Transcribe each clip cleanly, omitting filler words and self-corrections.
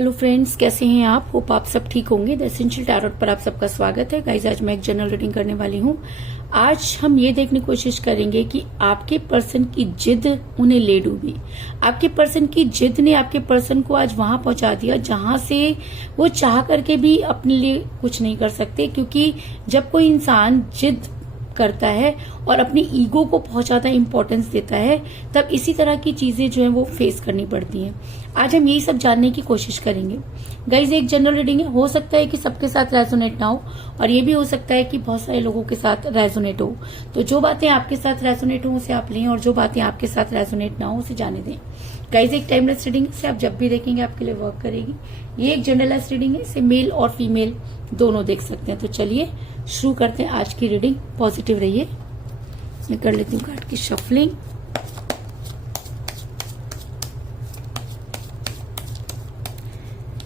Hello friends, कैसे हैं आप? होप आप सब ठीक होंगे। द एसेंशियल टैरोट पर आप सबका स्वागत है। गाइस, आज मैं एक जनरल रीडिंग करने वाली हूँ। आज हम ये देखने की कोशिश करेंगे कि आपके पर्सन की जिद उन्हें ले डूबी। आपके पर्सन की जिद ने आपके पर्सन को आज वहां पहुंचा दिया जहां से वो चाह करके भी अपने लिए कुछ नहीं कर सकते, क्योंकि जब कोई इंसान जिद करता है और अपनी ईगो को बहुत ज्यादा इंपॉर्टेंस देता है, तब इसी तरह की चीजें जो है वो फेस करनी पड़ती हैं। आज हम यही सब जानने की कोशिश करेंगे। गाइज, एक जनरल रीडिंग है, हो सकता है कि सबके साथ रेजोनेट ना हो और ये भी हो सकता है कि बहुत सारे लोगों के साथ रेजोनेट हो। तो जो बातें आपके साथ रेजोनेट हो उसे आप लें और जो बातें आपके साथ रेजोनेट ना हो उसे जाने दें। गाइज, एक टाइमलेस रीडिंग से आप जब भी देखेंगे आपके लिए वर्क करेगी। ये एक जनरलाइज रीडिंग है, इसे मेल और फीमेल दोनों देख सकते हैं। तो चलिए शुरू करते हैं आज की रीडिंग। पॉजिटिव रहिए। मैं कर लेती हूँ कार्ड की शफलिंग।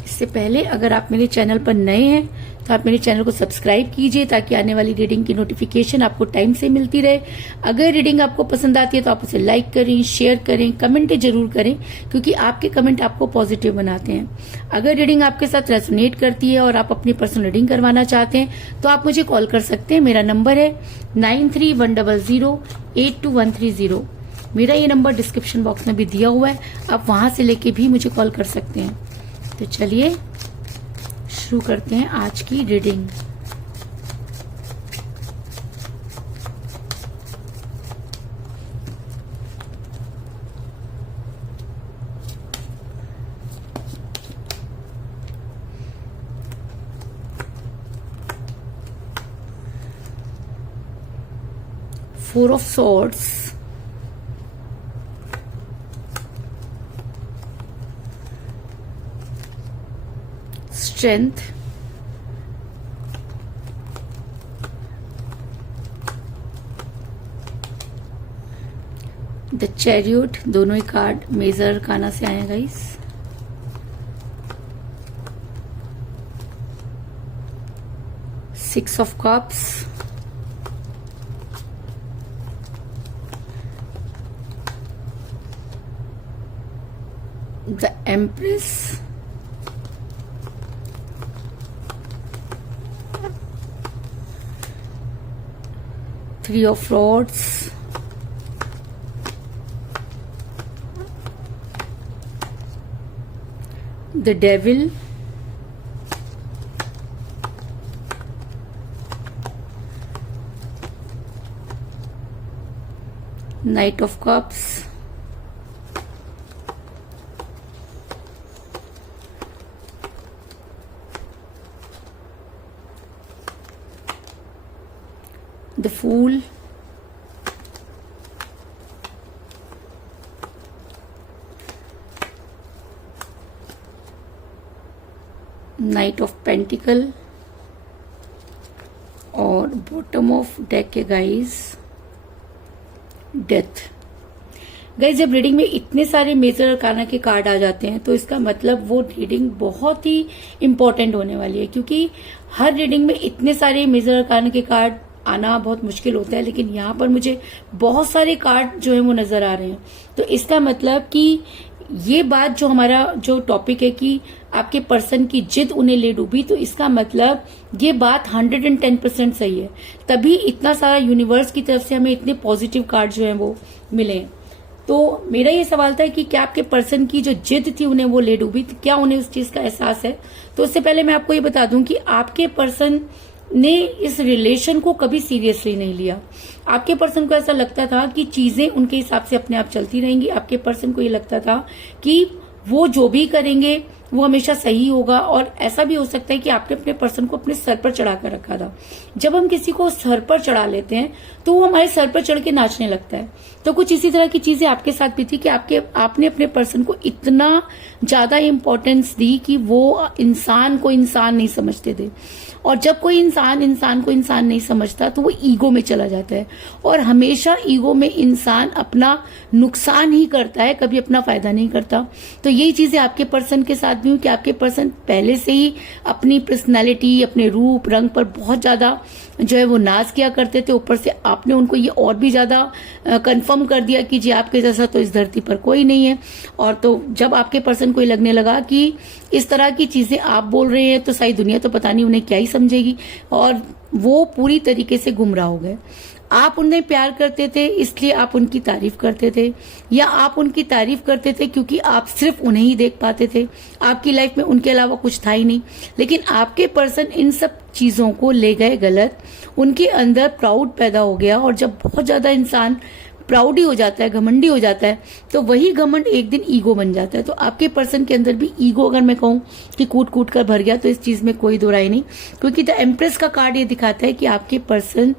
इससे पहले अगर आप मेरे चैनल पर नए हैं तो आप मेरे चैनल को सब्सक्राइब कीजिए ताकि आने वाली रीडिंग की नोटिफिकेशन आपको टाइम से मिलती रहे। अगर रीडिंग आपको पसंद आती है तो आप उसे लाइक करें, शेयर करें, कमेंट जरूर करें, क्योंकि आपके कमेंट आपको पॉजिटिव बनाते हैं। अगर रीडिंग आपके साथ रेजोनेट करती है और आप अपनी पर्सनल रीडिंग करवाना चाहते हैं तो आप मुझे कॉल कर सकते हैं। मेरा नंबर है 9310082130। मेरा ये नंबर डिस्क्रिप्शन बॉक्स में भी दिया हुआ है, आप वहां से लेके भी मुझे कॉल कर सकते हैं। तो चलिए शुरू करते हैं आज की reading. Four of swords, strength, the chariot. दोनों ही कार्ड मेजर काना से आए हैं guys. Six of cups, the empress, three of rods, the devil, knight of cups, the fool, knight of pentacle और बॉटम ऑफ डेक के guys death. Guys, जब reading में इतने सारे मेजर अरकाना के कार्ड आ जाते हैं तो इसका मतलब वो रीडिंग बहुत ही इंपॉर्टेंट होने वाली है, क्योंकि हर रीडिंग में इतने सारे मेजर अरकाना के कार्ड आना बहुत मुश्किल होता है, लेकिन यहाँ पर मुझे बहुत सारे कार्ड जो है वो नजर आ रहे हैं। तो इसका मतलब कि ये बात जो हमारा जो टॉपिक है कि आपके पर्सन की जिद उन्हें ले डूबी, तो इसका मतलब ये बात 110% सही है। तभी इतना सारा यूनिवर्स की तरफ से हमें इतने पॉजिटिव कार्ड जो है वो मिले। तो मेरा ये सवाल था कि क्या आपके पर्सन की जो जिद थी उन्हें वो ले डूबी, तो क्या उन्हें उस चीज का एहसास है? तो उससे पहले मैं आपको ये बता दूं कि आपके पर्सन ने इस रिलेशन को कभी सीरियसली नहीं लिया। आपके पर्सन को ऐसा लगता था कि चीजें उनके हिसाब से अपने आप चलती रहेंगी। आपके पर्सन को ये लगता था कि वो जो भी करेंगे वो हमेशा सही होगा, और ऐसा भी हो सकता है कि आपने अपने पर्सन को अपने सर पर चढ़ा कर रखा था। जब हम किसी को सर पर चढ़ा लेते हैं तो वो हमारे सर पर चढ़ के नाचने लगता है। तो कुछ इसी तरह की चीजें आपके साथ भी थी कि आपने अपने पर्सन को इतना ज्यादा इंपॉर्टेंस दी कि वो इंसान को इंसान नहीं समझते थे। और जब कोई इंसान को इंसान नहीं समझता तो वो ईगो में चला जाता है, और हमेशा ईगो में इंसान अपना नुकसान ही करता है, कभी अपना फायदा नहीं करता। तो यही चीजें आपके पर्सन के साथ भी हुई कि आपके पर्सन पहले से ही अपनी पर्सनैलिटी, अपने रूप रंग पर बहुत ज्यादा जो है वो नाज किया करते थे। ऊपर से आपने उनको ये और भी ज्यादा कंफर्म कर दिया कि जी आपके जैसा तो इस धरती पर कोई नहीं है। और तो जब आपके पर्सन को ये लगने लगा कि इस तरह की चीजें आप बोल रहे हैं तो सारी दुनिया तो पता नहीं उन्हें क्या ही समझेगी, और वो पूरी तरीके से गुमराह हो गए। आप उन्हें प्यार करते थे इसलिए आप उनकी तारीफ करते थे, या आप उनकी तारीफ करते थे क्योंकि आप सिर्फ उन्हें ही देख पाते थे, आपकी लाइफ में उनके अलावा कुछ था ही नहीं। लेकिन आपके पर्सन इन सब चीजों को ले गए गलत, उनके अंदर प्राउड पैदा हो गया, और जब बहुत ज्यादा इंसान प्राउडी हो जाता है, घमंडी हो जाता है, तो वही घमंड एक दिन ईगो बन जाता है। तो आपके पर्सन के अंदर भी ईगो, अगर मैं कहूं कि कूट कूट कर भर गया, तो इस चीज में कोई दो राय नहीं, क्योंकि द एम्प्रेस का कार्ड ये दिखाता है कि आपके पर्सन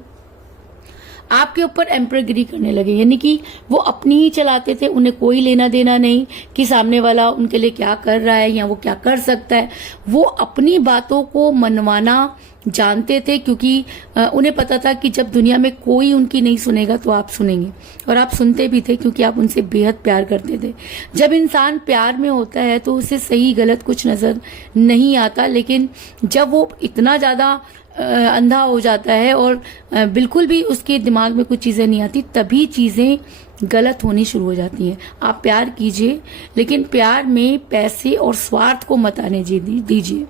आपके ऊपर एम्परगिरी करने लगे, यानी कि वो अपनी ही चलाते थे, उन्हें कोई लेना देना नहीं कि सामने वाला उनके लिए क्या कर रहा है या वो क्या कर सकता है। वो अपनी बातों को मनवाना जानते थे, क्योंकि उन्हें पता था कि जब दुनिया में कोई उनकी नहीं सुनेगा तो आप सुनेंगे, और आप सुनते भी थे क्योंकि आप उनसे बेहद प्यार करते थे। जब इंसान प्यार में होता है तो उसे सही गलत कुछ नजर नहीं आता, लेकिन जब वो इतना ज्यादा अंधा हो जाता है और बिल्कुल भी उसके दिमाग में कुछ चीजें नहीं आती, तभी चीजें गलत होनी शुरू हो जाती हैं। आप प्यार कीजिए, लेकिन प्यार में पैसे और स्वार्थ को मत आने दीजिए।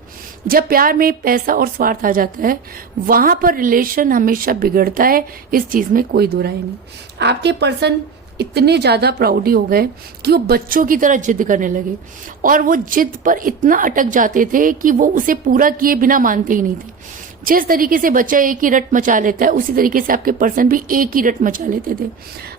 जब प्यार में पैसा और स्वार्थ आ जाता है, वहां पर रिलेशन हमेशा बिगड़ता है, इस चीज में कोई दो राय नहीं। आपके पर्सन इतने ज्यादा प्राउडी हो गए कि वो बच्चों की तरह जिद करने लगे, और वो जिद पर इतना अटक जाते थे कि वो उसे पूरा किए बिना मानते ही नहीं थे। जिस तरीके से बच्चा एक ही रट मचा लेता है, उसी तरीके से आपके पर्सन भी एक ही रट मचा लेते थे।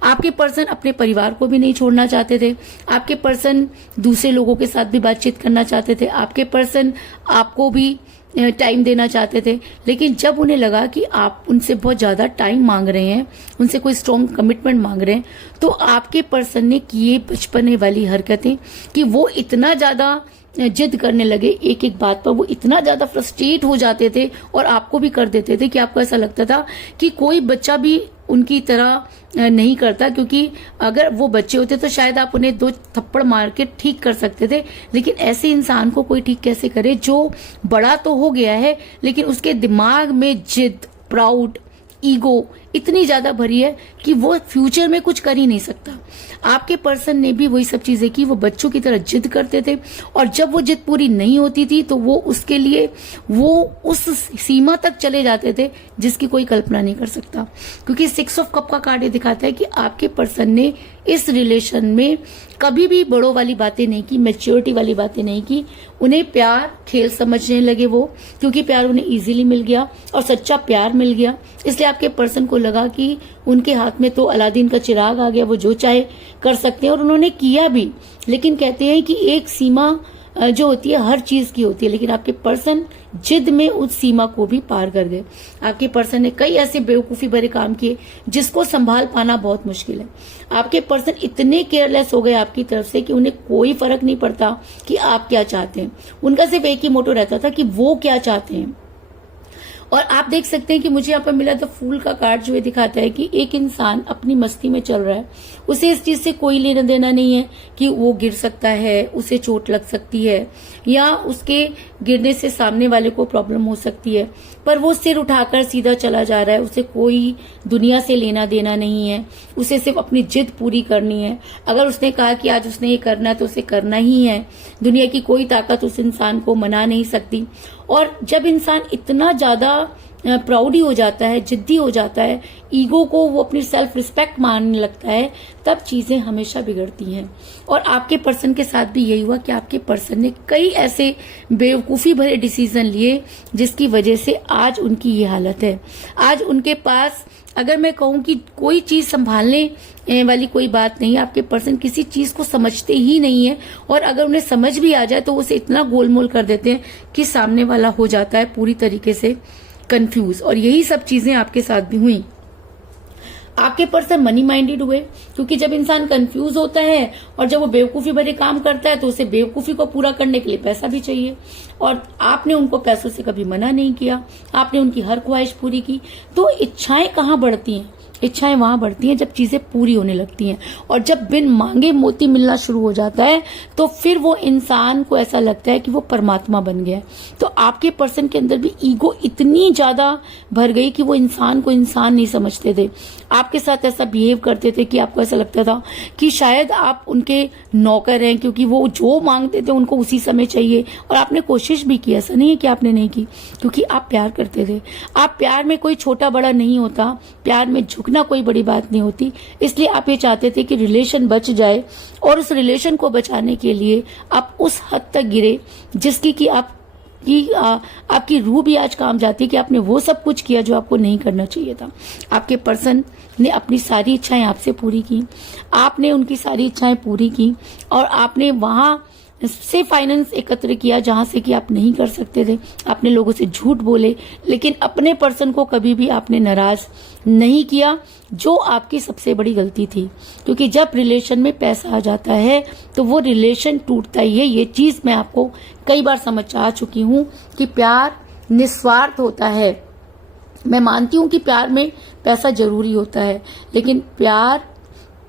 आपके पर्सन अपने परिवार को भी नहीं छोड़ना चाहते थे, आपके पर्सन दूसरे लोगों के साथ भी बातचीत करना चाहते थे, आपके पर्सन आपको भी टाइम देना चाहते थे। लेकिन जब उन्हें लगा कि आप उनसे बहुत ज्यादा टाइम मांग रहे हैं, उनसे कोई स्ट्रॉन्ग कमिटमेंट मांग रहे हैं, तो आपके पर्सन ने किए बचपने वाली हरकतें कि वो इतना ज्यादा जिद करने लगे एक एक बात पर, वो इतना ज्यादा फ्रस्ट्रेट हो जाते थे और आपको भी कर देते थे कि आपको ऐसा लगता था कि कोई बच्चा भी उनकी तरह नहीं करता, क्योंकि अगर वो बच्चे होते तो शायद आप उन्हें 2 थप्पड़ मार के ठीक कर सकते थे, लेकिन ऐसे इंसान को कोई ठीक कैसे करे जो बड़ा तो हो गया है लेकिन उसके दिमाग में जिद, प्राउड, ईगो इतनी ज्यादा भरी है कि वो फ्यूचर में कुछ कर ही नहीं सकता। आपके पर्सन ने भी वही सब चीजें की, वो बच्चों की तरह जिद करते थे, और जब वो जिद पूरी नहीं होती थी तो वो उसके लिए वो उस सीमा तक चले जाते थे जिसकी कोई कल्पना नहीं कर सकता। क्योंकि 6 ऑफ कप का कार्ड ये दिखाता है कि आपके पर्सन ने इस रिलेशन में कभी भी बड़ों वाली बातें नहीं की, मैच्योरिटी वाली बातें नहीं की। उन्हें प्यार खेल समझने लगे वो, क्योंकि प्यार उन्हें इजीली मिल गया और सच्चा प्यार मिल गया, इसलिए आपके पर्सन को लगा कि उनके हाथ में तो अलादीन का चिराग आ गया, वो जो चाहे कर सकते हैं, और उन्होंने किया भी। लेकिन कहते हैं कि एक सीमा जो होती है हर चीज की होती है, लेकिन आपके पर्सन जिद में उस सीमा को भी पार कर गए। आपके पर्सन ने कई ऐसे बेवकूफी भरे काम किए जिसको संभाल पाना बहुत मुश्किल है। आपके पर्सन इतने केयरलेस हो गए आपकी तरफ से कि उन्हें कोई फर्क नहीं पड़ता कि आप क्या चाहते हैं। उनका सिर्फ एक ही मोटो रहता था कि वो क्या चाहते हैं। और आप देख सकते हैं कि मुझे यहाँ पर मिला द फूल का कार्ड, जो ये दिखाता है कि एक इंसान अपनी मस्ती में चल रहा है, उसे इस चीज से कोई लेना देना नहीं है कि वो गिर सकता है, उसे चोट लग सकती है, या उसके गिरने से सामने वाले को प्रॉब्लम हो सकती है, पर वो सिर उठाकर सीधा चला जा रहा है। उसे कोई दुनिया से लेना देना नहीं है, उसे सिर्फ अपनी जिद पूरी करनी है। अगर उसने कहा कि आज उसने ये करना है तो उसे करना ही है। दुनिया की कोई ताकत उस इंसान को मना नहीं सकती। और जब इंसान इतना ज्यादा प्राउडी हो जाता है, जिद्दी हो जाता है, ईगो को वो अपनी सेल्फ रिस्पेक्ट मानने लगता है, तब चीजें हमेशा बिगड़ती हैं। और आपके पर्सन के साथ भी यही हुआ कि आपके पर्सन ने कई ऐसे बेवकूफी भरे डिसीजन लिए जिसकी वजह से आज उनकी ये हालत है। आज उनके पास, अगर मैं कहूं कि कोई चीज संभालने वाली कोई बात नहीं है, आपके पर्सन किसी चीज को समझते ही नहीं है, और अगर उन्हें समझ भी आ जाए तो उसे इतना गोलमोल कर देते हैं कि सामने वाला हो जाता है पूरी तरीके से कंफ्यूज। और यही सब चीजें आपके साथ भी हुई। आपके पर्सन मनी माइंडेड हुए, क्योंकि जब इंसान कंफ्यूज होता है और जब वो बेवकूफी भरे काम करता है तो उसे बेवकूफी को पूरा करने के लिए पैसा भी चाहिए, और आपने उनको पैसों से कभी मना नहीं किया, आपने उनकी हर ख्वाहिश पूरी की। तो इच्छाएं कहाँ बढ़ती हैं? इच्छाएं वहां बढ़ती हैं जब चीजें पूरी होने लगती हैं। और जब बिन मांगे मोती मिलना शुरू हो जाता है तो फिर वो इंसान को ऐसा लगता है कि वो परमात्मा बन गया। तो आपके पर्सन के अंदर भी ईगो इतनी ज्यादा भर गई कि वो इंसान को इंसान नहीं समझते थे, आपके साथ ऐसा बिहेव करते थे कि आपको ऐसा लगता था कि शायद आप उनके नौकर हैं, क्योंकि वो जो मांगते थे उनको उसी समय चाहिए। और आपने कोशिश भी की, ऐसा नहीं है कि आपने नहीं की, क्योंकि आप प्यार करते थे। आप प्यार में कोई छोटा बड़ा नहीं होता, प्यार में झुकना कोई बड़ी बात नहीं होती। इसलिए आप ये चाहते थे कि रिलेशन बच जाए, और उस रिलेशन को बचाने के लिए आप उस हद तक गिरे जिसकी कि आपकी रूह भी आज काम जाती है कि आपने वो सब कुछ किया जो आपको नहीं करना चाहिए था। आपके पर्सन ने अपनी सारी इच्छाएं आपसे पूरी की, आपने उनकी सारी इच्छाएं पूरी की, और आपने वहां से फाइनेंस एकत्र किया जहां से कि आप नहीं कर सकते थे। आपने लोगों से झूठ बोले, लेकिन अपने पर्सन को कभी भी आपने नाराज नहीं किया, जो आपकी सबसे बड़ी गलती थी। क्योंकि जब रिलेशन में पैसा आ जाता है तो वो रिलेशन टूटता ही है। ये चीज मैं आपको कई बार समझ आ चुकी हूं कि प्यार निस्वार्थ होता है। मैं मानती हूं कि प्यार में पैसा जरूरी होता है, लेकिन प्यार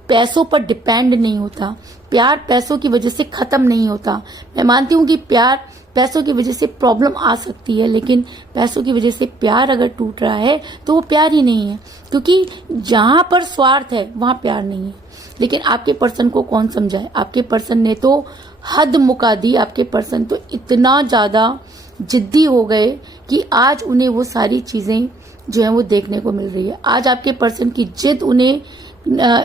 पैसों पर डिपेंड नहीं होता, प्यार पैसों की वजह से खत्म नहीं होता। मैं मानती हूं कि प्यार पैसों की वजह से प्रॉब्लम आ सकती है, लेकिन पैसों की वजह से प्यार अगर टूट रहा है तो वो प्यार ही नहीं है, क्योंकि जहां पर स्वार्थ है वहां प्यार नहीं है। लेकिन आपके पर्सन को कौन समझाए? आपके पर्सन ने तो हद मुका दी। आपके पर्सन तो इतना ज्यादा जिद्दी हो गए कि आज उन्हें वो सारी चीजें जो है वो देखने को मिल रही है। आज आपके पर्सन की जिद उन्हें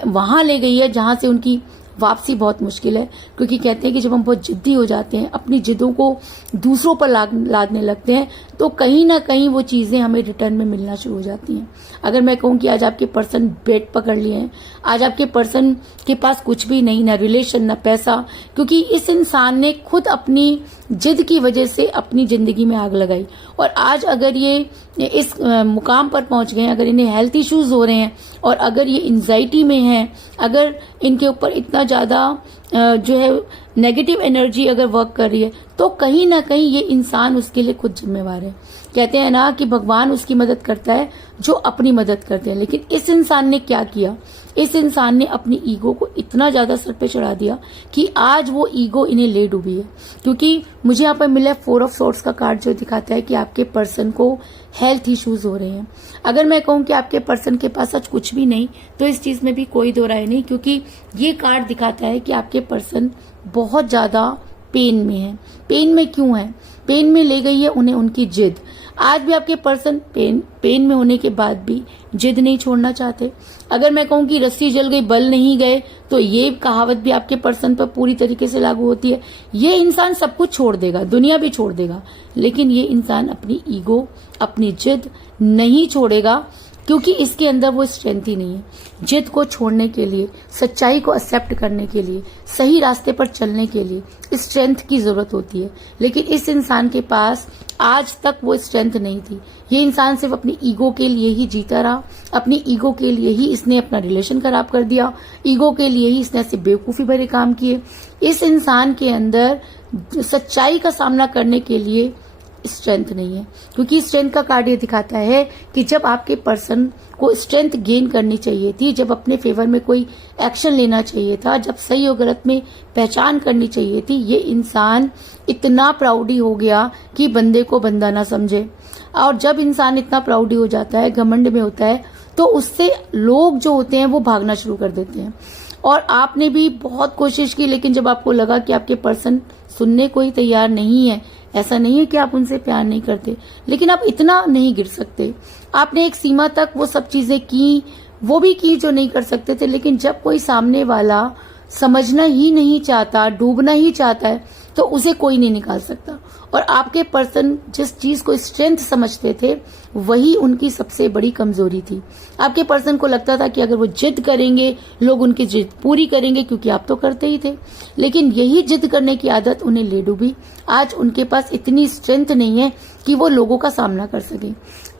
वहां ले गई है जहां से उनकी वापसी बहुत मुश्किल है। क्योंकि कहते हैं कि जब हम बहुत जिद्दी हो जाते हैं, अपनी जिद्दों को दूसरों पर लादने लगते हैं, तो कहीं ना कहीं वो चीजें हमें रिटर्न में मिलना शुरू हो जाती हैं। अगर मैं कहूं कि आज आपके पर्सन बेट पकड़ लिए हैं, आज आपके पर्सन के पास कुछ भी नहीं, ना रिलेशन ना पैसा, क्योंकि इस इंसान ने खुद अपनी जिद की वजह से अपनी जिंदगी में आग लगाई। और आज अगर ये इस मुकाम पर पहुंच गए हैं, अगर इन्हें हेल्थ इश्यूज हो रहे हैं, और अगर ये एंजाइटी में हैं, अगर इनके ऊपर इतना ज्यादा जो है नेगेटिव एनर्जी अगर वर्क कर रही है, तो कहीं ना कहीं ये इंसान उसके लिए खुद जिम्मेवार है। कहते हैं ना कि भगवान उसकी मदद करता है जो अपनी मदद करते हैं। लेकिन इस इंसान ने क्या किया? इस इंसान ने अपनी ईगो को इतना ज्यादा सर पे चढ़ा दिया कि आज वो ईगो इन्हें ले डूबी है। क्योंकि मुझे यहाँ पर मिला 4 ऑफ सोर्ड्स का कार्ड, जो दिखाता है कि आपके पर्सन को हेल्थ इश्यूज हो रहे हैं। अगर मैं कहूँ कि आपके पर्सन के पास आज कुछ भी नहीं, तो इस चीज में भी कोई दो राय नहीं, क्योंकि ये कार्ड दिखाता है कि आपके पर्सन बहुत ज्यादा पेन में है। पेन में क्यों है? पेन में ले गई है उन्हें उनकी जिद। आज भी आपके पर्सन पेन में होने के बाद भी जिद नहीं छोड़ना चाहते। अगर मैं कहूं कि रस्सी जल गई बल नहीं गए, तो ये कहावत भी आपके पर्सन पर पूरी तरीके से लागू होती है। ये इंसान सब कुछ छोड़ देगा, दुनिया भी छोड़ देगा, लेकिन ये इंसान अपनी ईगो, अपनी जिद नहीं छोड़ेगा, क्योंकि इसके अंदर वो स्ट्रेंथ ही नहीं है। जिद को छोड़ने के लिए, सच्चाई को एक्सेप्ट करने के लिए, सही रास्ते पर चलने के लिए स्ट्रेंथ की जरूरत होती है। लेकिन इस इंसान के पास आज तक वो स्ट्रेंथ नहीं थी। ये इंसान सिर्फ अपनी ईगो के लिए ही जीता रहा, अपनी ईगो के लिए ही इसने अपना रिलेशन खराब कर दिया, ईगो के लिए ही इसने ऐसे बेवकूफी भरे काम किए। इस इंसान के अंदर सच्चाई का सामना करने के लिए स्ट्रेंथ नहीं है, क्योंकि स्ट्रेंथ का कार्ड ये दिखाता है कि जब आपके पर्सन को स्ट्रेंथ गेन करनी चाहिए थी, जब अपने फेवर में कोई एक्शन लेना चाहिए था, जब सही और गलत में पहचान करनी चाहिए थी, ये इंसान इतना प्राउडी हो गया कि बंदे को बंदा ना समझे। और जब इंसान इतना प्राउडी हो जाता है, घमंड में होता है, तो उससे लोग जो होते हैं वो भागना शुरू कर देते हैं। और आपने भी बहुत कोशिश की, लेकिन जब आपको लगा कि आपके पर्सन सुनने को ही तैयार नहीं है, ऐसा नहीं है कि आप उनसे प्यार नहीं करते, लेकिन आप इतना नहीं गिर सकते। आपने एक सीमा तक वो सब चीजें की, वो भी की जो नहीं कर सकते थे, लेकिन जब कोई सामने वाला समझना ही नहीं चाहता, डूबना ही चाहता है, तो उसे कोई नहीं निकाल सकता। और आपके पर्सन जिस चीज को स्ट्रेंथ समझते थे, वही उनकी सबसे बड़ी कमजोरी थी। आपके पर्सन को लगता था कि अगर वो जिद करेंगे, लोग उनकी जिद पूरी करेंगे, क्योंकि आप तो करते ही थे। लेकिन यही जिद करने की आदत उन्हें ले डूबी। आज उनके पास इतनी स्ट्रेंथ नहीं है कि वो लोगों का सामना कर सके।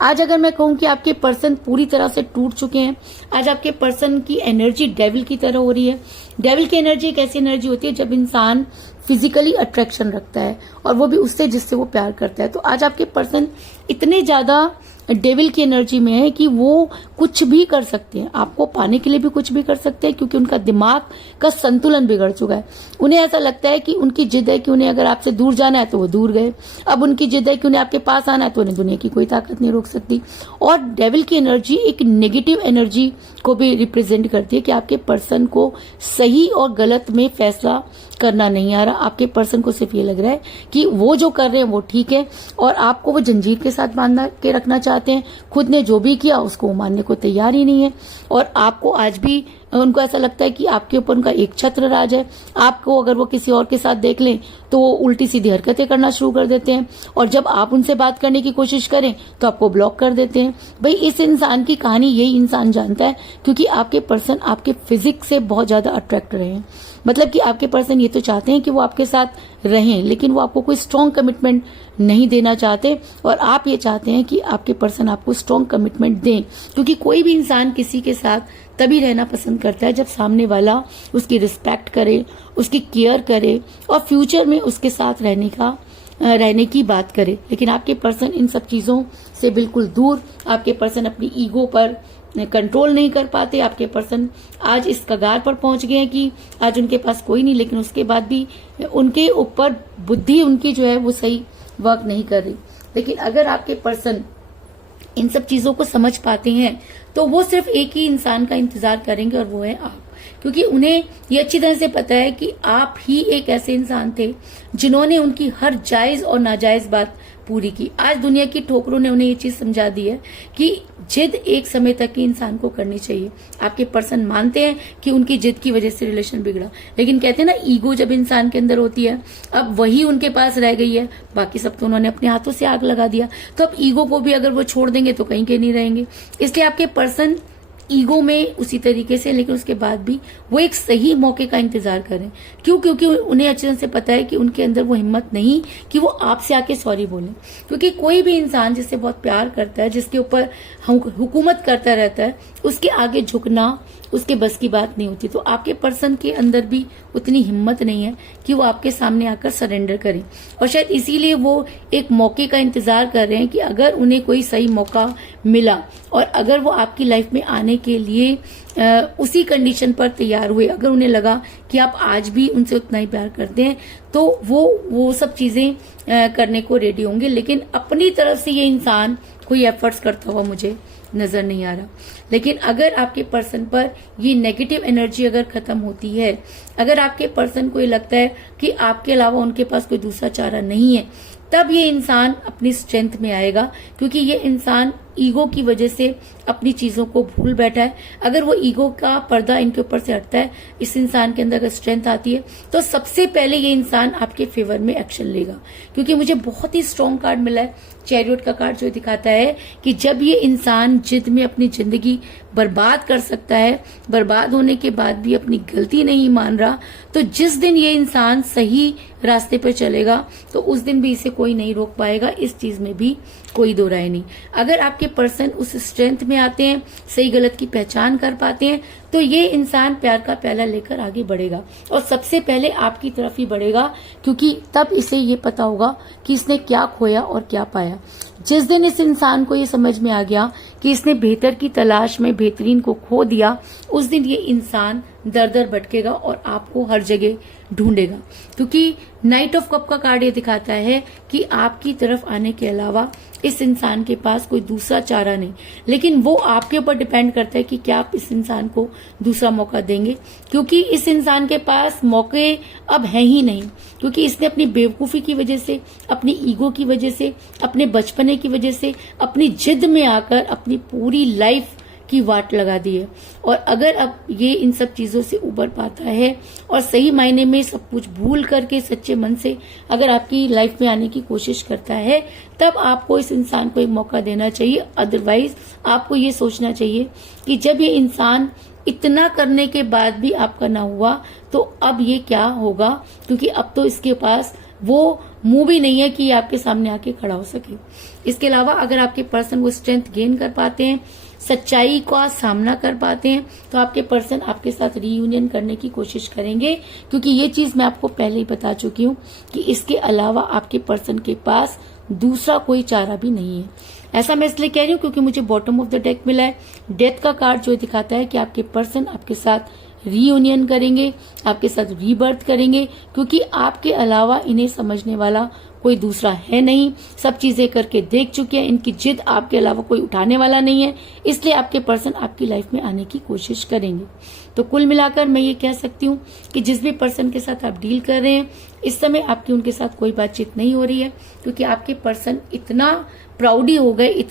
आज अगर मैं कहूं कि आपके पर्सन पूरी तरह से टूट चुके हैं, आज आपके पर्सन की एनर्जी डेविल की तरह हो रही है। डेविल की एनर्जी एक ऐसी एनर्जी होती है जब इंसान फिजिकली अट्रैक्शन रखता है, और वो भी उससे जिससे वो प्यार करता है। तो आज आपके पर्सन इतने ज्यादा डेविल की एनर्जी में है कि वो कुछ भी कर सकते हैं, आपको पाने के लिए भी कुछ भी कर सकते हैं, क्योंकि उनका दिमाग का संतुलन बिगड़ चुका है। उन्हें ऐसा लगता है कि उनकी जिद है कि उन्हें अगर आपसे दूर जाना है तो वो दूर गए, अब उनकी जिद है कि उन्हें आपके पास आना है तो उन्हें दुनिया की कोई ताकत नहीं रोक सकती। और डेविल की एनर्जी एक नेगेटिव एनर्जी को भी रिप्रेजेंट करती है कि आपके पर्सन को सही और गलत में फैसला करना नहीं आ रहा। आपके पर्सन को सिर्फ ये लग रहा है कि वो जो कर रहे हैं वो ठीक है, और आपको वो जंजीर के साथ बांध के रखना चाहते हैं। खुद ने जो भी किया उसको वो मानने को तैयार ही नहीं है, और आपको आज भी उनको ऐसा लगता है कि आपके ऊपर उनका एक छत्र राज है। आपको अगर वो किसी और के साथ देख लें तो वो उल्टी सीधी हरकतें करना शुरू कर देते हैं, और जब आप उनसे बात करने की कोशिश करें तो आपको ब्लॉक कर देते हैं। भाई इस इंसान की कहानी यही इंसान जानता है, क्योंकि आपके पर्सन आपके फिजिक्स से बहुत ज्यादा अट्रैक्ट रहे हैं। मतलब कि आपके पर्सन ये तो चाहते हैं कि वो आपके साथ रहें, लेकिन वो आपको कोई स्ट्रॉन्ग कमिटमेंट नहीं देना चाहते, और आप ये चाहते हैं कि आपके पर्सन आपको स्ट्रॉन्ग कमिटमेंट दें। क्योंकि कोई भी इंसान किसी के साथ तभी रहना पसंद करता है जब सामने वाला उसकी रिस्पेक्ट करे, उसकी केयर करे, और फ्यूचर में उसके साथ रहने की बात करे। लेकिन आपके पर्सन इन सब चीजों से बिल्कुल दूर। आपके पर्सन अपनी ईगो पर कंट्रोल नहीं कर पाते। आपके पर्सन आज इस कगार पर पहुंच गए हैं कि आज उनके पास कोई नहीं, लेकिन उसके बाद भी उनके ऊपर बुद्धि उनकी जो है वो सही वर्क नहीं कर रही। लेकिन अगर आपके पर्सन इन सब चीजों को समझ पाते हैं तो वो सिर्फ एक ही इंसान का इंतजार करेंगे, और वो है आप। क्योंकि उन्हें ये अच्छी तरह से पता है कि आप ही एक ऐसे इंसान थे जिन्होंने उनकी हर जायज और नाजायज बात पूरी की। आज दुनिया की ठोकरों ने उन्हें ये चीज समझा दी है कि जिद एक समय तक ही इंसान को करनी चाहिए। आपके पर्सन मानते हैं कि उनकी जिद की वजह से रिलेशन बिगड़ा, लेकिन कहते हैं ना, ईगो जब इंसान के अंदर होती है, अब वही उनके पास रह गई है, बाकी सब तो उन्होंने अपने हाथों से आग लगा दिया। तो अब ईगो को भी अगर वो छोड़ देंगे तो कहीं के नहीं रहेंगे। इसलिए आपके पर्सन ईगो में उसी तरीके से, लेकिन उसके बाद भी वो एक सही मौके का इंतजार करें। क्यों? क्योंकि उन्हें अच्छे तरह से पता है कि उनके अंदर वो हिम्मत नहीं कि वो आपसे आके सॉरी बोले। क्योंकि कोई भी इंसान जिससे बहुत प्यार करता है, जिसके ऊपर हुकूमत करता रहता है, उसके आगे झुकना उसके बस की बात नहीं होती। तो आपके पर्सन के अंदर भी उतनी हिम्मत नहीं है कि वो आपके सामने आकर सरेंडर करें, और शायद इसीलिए वो एक मौके का इंतजार कर रहे हैं कि अगर उन्हें कोई सही मौका मिला, और अगर वो आपकी लाइफ में आने के लिए उसी कंडीशन पर तैयार हुए, अगर उन्हें लगा कि आप आज भी उनसे उतना ही प्यार करते हैं, तो वो सब चीजें करने को रेडी होंगे। लेकिन अपनी तरफ से ये इंसान कोई एफर्ट्स करता हुआ मुझे नजर नहीं आ रहा। लेकिन अगर आपके पर्सन पर ये नेगेटिव एनर्जी अगर खत्म होती है, अगर आपके पर्सन को ये लगता है कि आपके अलावा उनके पास कोई दूसरा चारा नहीं है, तब ये इंसान अपनी स्ट्रेंथ में आएगा। क्योंकि ये इंसान ईगो की वजह से अपनी चीजों को भूल बैठा है। अगर वो ईगो का पर्दा इनके ऊपर से हटता है, इस इंसान के अंदर अगर स्ट्रेंथ आती है, तो सबसे पहले ये इंसान आपके फेवर में एक्शन लेगा। क्योंकि मुझे बहुत ही स्ट्रॉन्ग कार्ड मिला है, चैरियट का कार्ड, जो दिखाता है कि जब ये इंसान जिद में अपनी जिंदगी बर्बाद कर सकता है, बर्बाद होने के बाद भी अपनी गलती नहीं मान रहा, तो जिस दिन ये इंसान सही रास्ते पर चलेगा तो उस दिन भी इसे कोई नहीं रोक पाएगा। इस चीज में भी कोई दो राय नहीं। अगर आपके पर्सन उस स्ट्रेंथ में आते हैं, सही गलत की पहचान कर पाते हैं, तो ये इंसान प्यार का प्याला लेकर आगे बढ़ेगा, और सबसे पहले आपकी तरफ ही बढ़ेगा। क्योंकि तब इसे ये पता होगा कि इसने क्या खोया और क्या पाया। जिस दिन इस इंसान को ये समझ में आ गया कि इसने बेहतर की तलाश में बेहतरीन को खो दिया, उस दिन ये इंसान दर दर भटकेगा और आपको हर जगह ढूंढेगा। क्योंकि नाइट ऑफ कप का कार्ड ये दिखाता है कि आपकी तरफ आने के अलावा इस इंसान के पास कोई दूसरा चारा नहीं। लेकिन वो आपके ऊपर डिपेंड करता है कि क्या आप इस इंसान को दूसरा मौका देंगे। क्योंकि इस इंसान के पास मौके अब हैं ही नहीं, क्योंकि इसने अपनी बेवकूफी की वजह से, अपनी ईगो की वजह से, अपने बचपने की वजह से, अपनी जिद में आकर अपनी पूरी लाइफ की वाट लगा दी है। और अगर अब ये इन सब चीजों से उबर पाता है और सही मायने में सब कुछ भूल करके सच्चे मन से अगर आपकी लाइफ में आने की कोशिश करता है, तब आपको इस इंसान को एक मौका देना चाहिए। अदरवाइज आपको ये सोचना चाहिए कि जब ये इंसान इतना करने के बाद भी आपका ना हुआ, तो अब ये क्या होगा। क्योंकि अब तो इसके पास वो मुंह भी नहीं है कि आपके सामने आके खड़ा हो सके। इसके अलावा अगर आपके पर्सन वो स्ट्रेंथ गेन कर पाते हैं, सच्चाई का सामना कर पाते हैं, तो आपके पर्सन आपके साथ रीयूनियन करने की कोशिश करेंगे। क्योंकि ये चीज मैं आपको पहले ही बता चुकी हूँ कि इसके अलावा आपके पर्सन के पास दूसरा कोई चारा भी नहीं है। ऐसा मैं इसलिए कह रही हूँ क्योंकि मुझे बॉटम ऑफ द डेक मिला है। डेथ का कार्ड जो दिखाता है कि आपके पर्सन आपके साथ रीयूनियन करेंगे, आपके साथ रीबर्थ करेंगे, क्योंकि आपके अलावा इन्हें समझने वाला कोई दूसरा है नहीं। सब चीजें करके देख चुके हैं, इनकी जिद आपके अलावा कोई उठाने वाला नहीं है, इसलिए आपके पर्सन आपकी लाइफ में आने की कोशिश करेंगे। तो कुल मिलाकर मैं ये कह सकती हूँ कि जिस भी पर्सन के साथ आप डील कर रहे हैं इस समय आपकी उनके साथ कोई बातचीत नहीं हो रही है, क्योंकि आपके पर्सन इतना प्राउडी हो गए,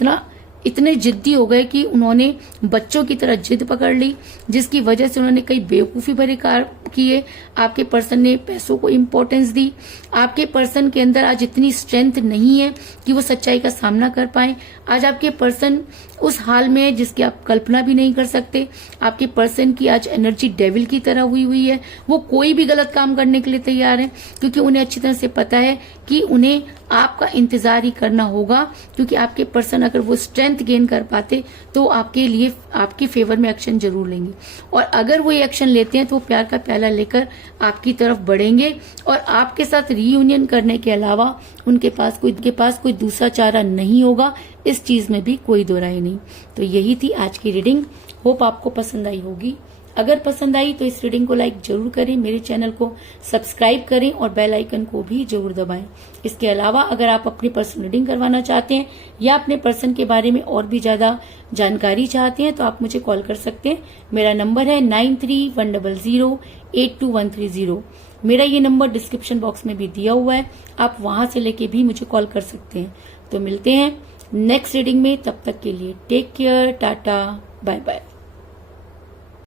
इतने जिद्दी हो गए कि उन्होंने बच्चों की तरह जिद पकड़ ली, जिसकी वजह से उन्होंने कई बेवकूफी भरे कार्य किए। आपके पर्सन ने पैसों को इम्पोर्टेंस दी। आपके पर्सन के अंदर आज इतनी स्ट्रेंथ नहीं है कि वो सच्चाई का सामना कर पाए। आज आपके पर्सन उस हाल में है जिसकी आप कल्पना भी नहीं कर सकते। आपके पर्सन की आज एनर्जी डेविल की तरह हुई है। वो कोई भी गलत काम करने के लिए तैयार है, क्योंकि उन्हें अच्छी तरह से पता है कि उन्हें आपका इंतजार ही करना होगा, क्योंकि आपके पर्सन अगर वो स्ट्रेंथ गेन कर पाते तो आपके लिए आपके फेवर में एक्शन जरूर लेंगे, और अगर वो ये एक्शन लेते हैं तो वो प्यार का प्याला लेकर आपकी तरफ बढ़ेंगे और आपके साथ रीयूनियन करने के अलावा उनके पास कोई दूसरा चारा नहीं होगा। इस चीज में भी कोई दो राय नहीं। तो यही थी आज की रीडिंग। होप आपको पसंद आई होगी। अगर पसंद आई तो इस रीडिंग को लाइक जरूर करें, मेरे चैनल को सब्सक्राइब करें और बेल आइकन को भी जरूर दबाएं। इसके अलावा अगर आप अपनी पर्सनल रीडिंग करवाना चाहते हैं या अपने पर्सन के बारे में और भी ज्यादा जानकारी चाहते हैं तो आप मुझे कॉल कर सकते हैं। मेरा नंबर है 9310082130। मेरा ये नंबर डिस्क्रिप्शन बॉक्स में भी दिया हुआ है, आप वहां से लेके भी मुझे कॉल कर सकते हैं। तो मिलते हैं नेक्स्ट रीडिंग में, तब तक के लिए take care, tata, bye bye.